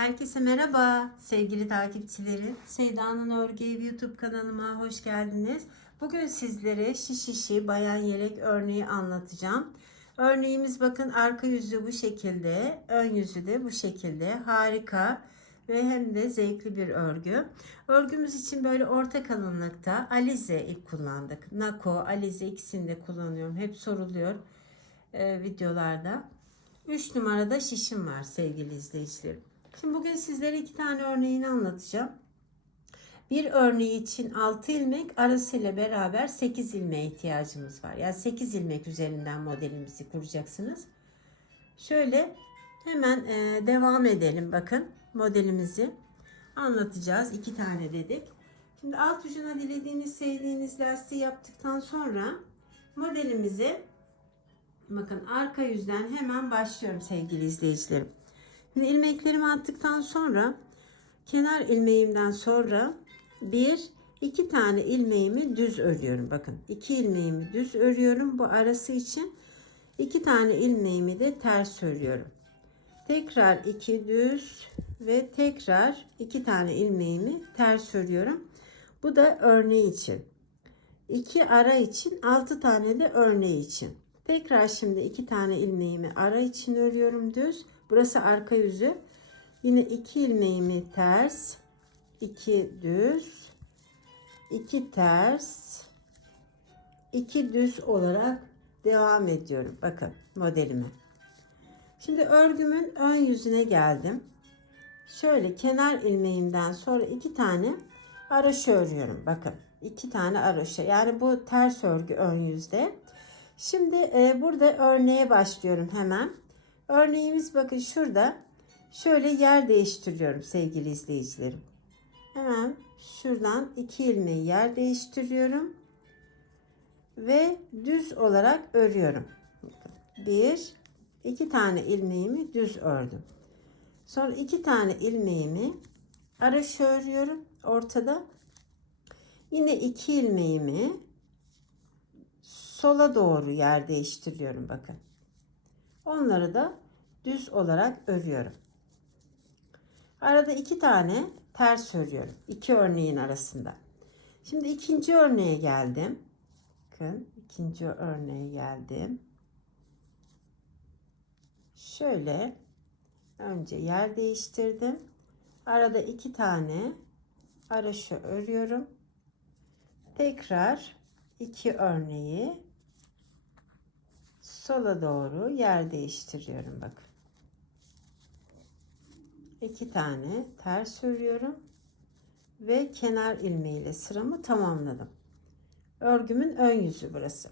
Herkese merhaba sevgili takipçilerim. Sevda'nın Örgü Evi YouTube kanalıma hoş geldiniz. Bugün sizlere şiş işi bayan yelek örneği anlatacağım. Örneğimiz bakın arka yüzü bu şekilde, ön yüzü de bu şekilde. Harika ve hem de zevkli bir örgü. Örgümüz için böyle orta kalınlıkta alize ip kullandık. Nako, alize ikisini de kullanıyorum. Hep soruluyor videolarda. 3 numarada şişim var sevgili izleyicilerim. Şimdi bugün sizlere 2 tane örneğini anlatacağım. Bir örneği için 6 ilmek arasıyla beraber 8 ilmeğe ihtiyacımız var. Yani 8 ilmek üzerinden modelimizi kuracaksınız. Şöyle hemen devam edelim. Bakın modelimizi anlatacağız. 2 tane dedik. Şimdi alt ucuna dilediğiniz, sevdiğiniz lastiği yaptıktan sonra modelimizi bakın arka yüzden hemen başlıyorum sevgili izleyicilerim. Şimdi ilmeklerimi attıktan sonra kenar ilmeğimden sonra iki tane ilmeğimi düz örüyorum. Bakın 2 ilmeğimi düz örüyorum. Bu arası için 2 tane ilmeğimi de ters örüyorum. Tekrar 2 düz ve tekrar 2 tane ilmeğimi ters örüyorum. Bu da örneği için. 2 ara için 6 tane de örneği için. Tekrar şimdi 2 tane ilmeğimi ara için örüyorum düz. Burası arka yüzü. Yine 2 ilmeğimi ters, 2 düz, 2 ters, 2 düz olarak devam ediyorum. Bakın modelime. Şimdi örgümün ön yüzüne geldim. Şöyle kenar ilmeğimden sonra 2 tane haroşa örüyorum. Bakın 2 tane haroşa. Yani bu ters örgü ön yüzde. Şimdi burada örneğe başlıyorum hemen. Örneğimiz bakın şurada. Şöyle yer değiştiriyorum sevgili izleyicilerim. Hemen şuradan 2 ilmeği yer değiştiriyorum. Ve düz olarak örüyorum. 2 tane ilmeğimi düz ördüm. Sonra 2 tane ilmeğimi haroşa örüyorum ortada. Yine 2 ilmeğimi sola doğru yer değiştiriyorum bakın. Onları da düz olarak örüyorum. Arada 2 tane ters örüyorum. 2 örneğin arasında. Şimdi ikinci örneğe geldim. Bakın ikinci örneğe geldim. Şöyle önce yer değiştirdim. Arada 2 tane haroşa örüyorum. Tekrar 2 örneği sola doğru yer değiştiriyorum bakın. 2 tane ters örüyorum ve kenar ilmeğiyle sıramı tamamladım. Örgümün ön yüzü burası.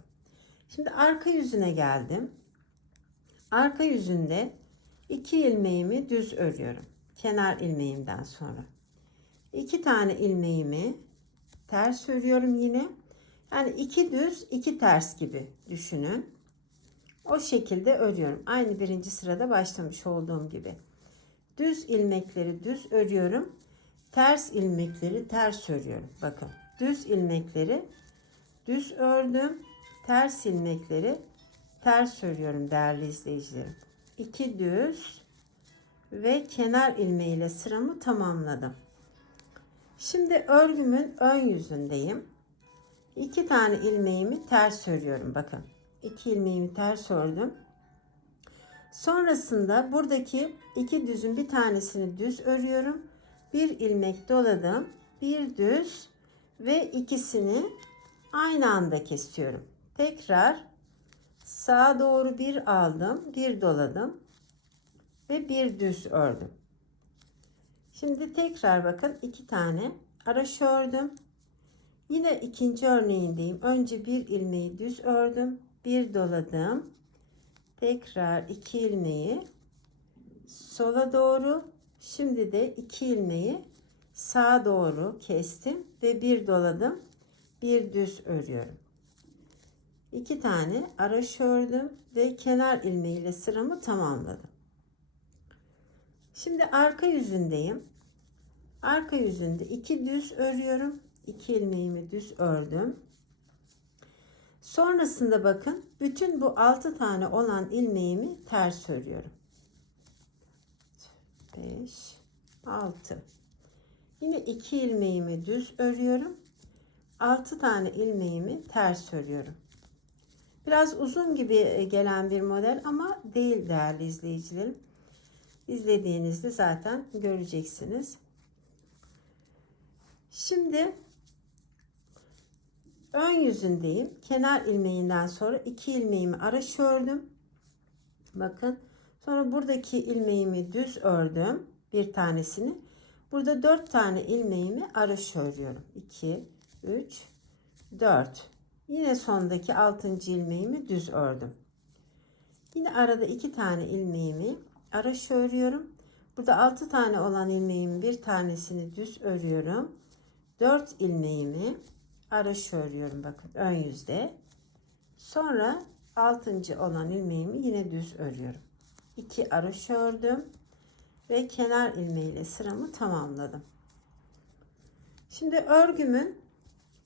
Şimdi arka yüzüne geldim. Arka yüzünde 2 ilmeğimi düz örüyorum. Kenar ilmeğimden sonra. 2 tane ilmeğimi ters örüyorum yine. Yani 2 düz, 2 ters gibi düşünün. O şekilde örüyorum. Aynı birinci sırada başlamış olduğum gibi. Düz ilmekleri düz örüyorum. Ters ilmekleri ters örüyorum. Bakın düz ilmekleri düz ördüm. Ters ilmekleri ters örüyorum değerli izleyicilerim. 2 düz ve kenar ilmeğiyle sıramı tamamladım. Şimdi örgümün ön yüzündeyim. 2 tane ilmeğimi ters örüyorum. Bakın 2 ilmeğimi ters ördüm. Sonrasında buradaki 2 düzün bir tanesini düz örüyorum. Bir ilmek doladım. Bir düz ve ikisini aynı anda kesiyorum. Tekrar sağa doğru bir aldım, bir doladım ve bir düz ördüm. Şimdi tekrar bakın 2 tane haroşa ördüm. Yine ikinci örneğindeyim. Önce bir ilmeği düz ördüm, bir doladım. Tekrar 2 ilmeği sola doğru. Şimdi de 2 ilmeği sağa doğru kestim ve bir doladım. Bir düz örüyorum. 2 tane haroşa ördüm ve kenar ilmeğiyle sıramı tamamladım. Şimdi arka yüzündeyim. Arka yüzünde 2 düz örüyorum. 2 ilmeğimi düz ördüm. Sonrasında bakın bütün bu 6 tane olan ilmeğimi ters örüyorum. 5 6. Yine 2 ilmeğimi düz örüyorum. 6 tane ilmeğimi ters örüyorum. Biraz uzun gibi gelen bir model ama değil değerli izleyicilerim. İzlediğinizde zaten göreceksiniz. Şimdi ön yüzündeyim. Kenar ilmeğinden sonra 2 ilmeğimi araş ördüm. Bakın. Sonra buradaki ilmeğimi düz ördüm. Bir tanesini. Burada 4 tane ilmeğimi araş örüyorum. 2, 3, 4. Yine sondaki 6. ilmeğimi düz ördüm. Yine arada 2 tane ilmeğimi araş örüyorum. Burada 6 tane olan ilmeğimin bir tanesini düz örüyorum. 4 ilmeğimi araş örüyorum bakın ön yüzde. Sonra 6. olan ilmeğimi yine düz örüyorum. 2 araş ördüm ve kenar ilmeğiyle sıramı tamamladım. Şimdi örgümün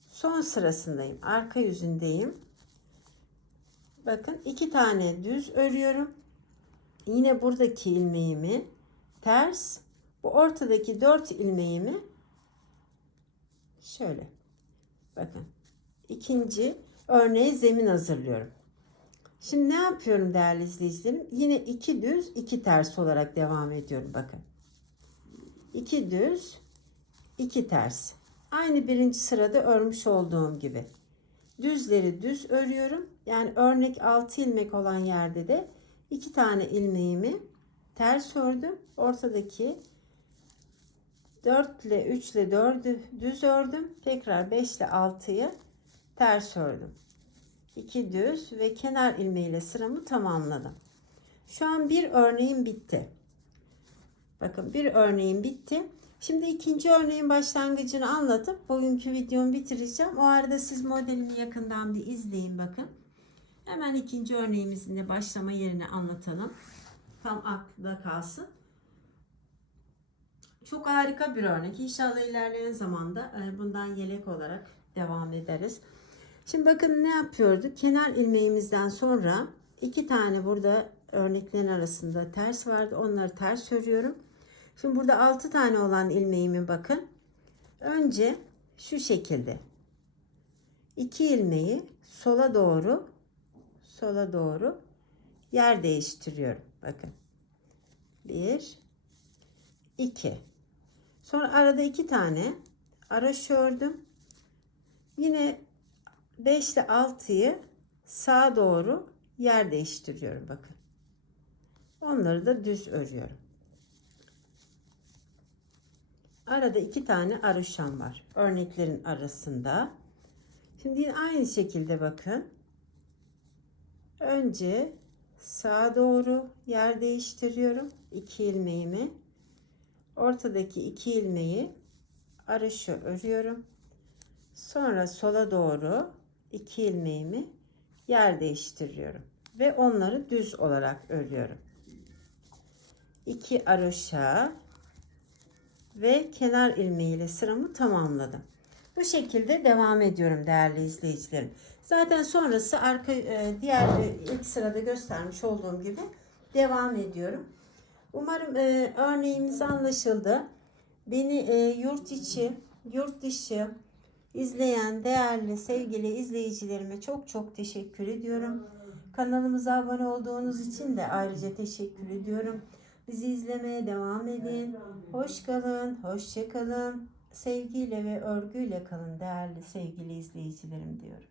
son sırasındayım. Arka yüzündeyim. Bakın 2 tane düz örüyorum. Yine buradaki ilmeğimi ters, bu ortadaki 4 ilmeğimi şöyle. Bakın. İkinci örneğe zemin hazırlıyorum. Şimdi ne yapıyorum değerli izleyicilerim? Yine 2 düz, 2 ters olarak devam ediyorum. Bakın. 2 düz, 2 ters. Aynı birinci sırada örmüş olduğum gibi. Düzleri düz örüyorum. Yani örnek 6 ilmek olan yerde de 2 tane ilmeğimi ters ördüm. Ortadaki 4 ile 3 ile 4'ü düz ördüm. Tekrar 5 ile 6'yı ters ördüm. 2 düz ve kenar ilmeğiyle sıramı tamamladım. Şu an bir örneğim bitti. Bakın bir örneğim bitti. Şimdi ikinci örneğin başlangıcını anlatıp bugünkü videomu bitireceğim. O arada siz modelimi yakından bir izleyin bakın. Hemen ikinci örneğimizin de başlama yerini anlatalım. Tam aklında kalsın. Çok harika bir örnek. İnşallah ilerleyen zamanda bundan yelek olarak devam ederiz. Şimdi bakın ne yapıyorduk? Kenar ilmeğimizden sonra 2 tane burada örneklerin arasında ters vardı. Onları ters örüyorum. Şimdi burada 6 tane olan ilmeğimi bakın. Önce şu şekilde 2 ilmeği sola doğru yer değiştiriyorum. Bakın. 1 2. Sonra arada 2 tane araş ördüm. Yine 5 ile 6'yı sağa doğru yer değiştiriyorum bakın. Onları da düz örüyorum. Arada 2 tane arışan var. Örneklerin arasında. Şimdi yine aynı şekilde bakın. Önce sağa doğru yer değiştiriyorum. 2 ilmeğimi. Ortadaki 2 ilmeği araşı örüyorum. Sonra sola doğru 2 ilmeğimi yer değiştiriyorum. Ve onları düz olarak örüyorum. 2 haroşa ve kenar ilmeğiyle sıramı tamamladım. Bu şekilde devam ediyorum değerli izleyicilerim. Zaten sonrası diğer ilk sırada göstermiş olduğum gibi devam ediyorum. Umarım örneğimiz anlaşıldı. Beni yurt içi, yurt dışı izleyen değerli sevgili izleyicilerime çok çok teşekkür ediyorum. Kanalımıza abone olduğunuz için de ayrıca teşekkür ediyorum. Bizi izlemeye devam edin. Hoş kalın, hoşça kalın. Sevgiyle ve örgüyle kalın değerli sevgili izleyicilerim diyorum.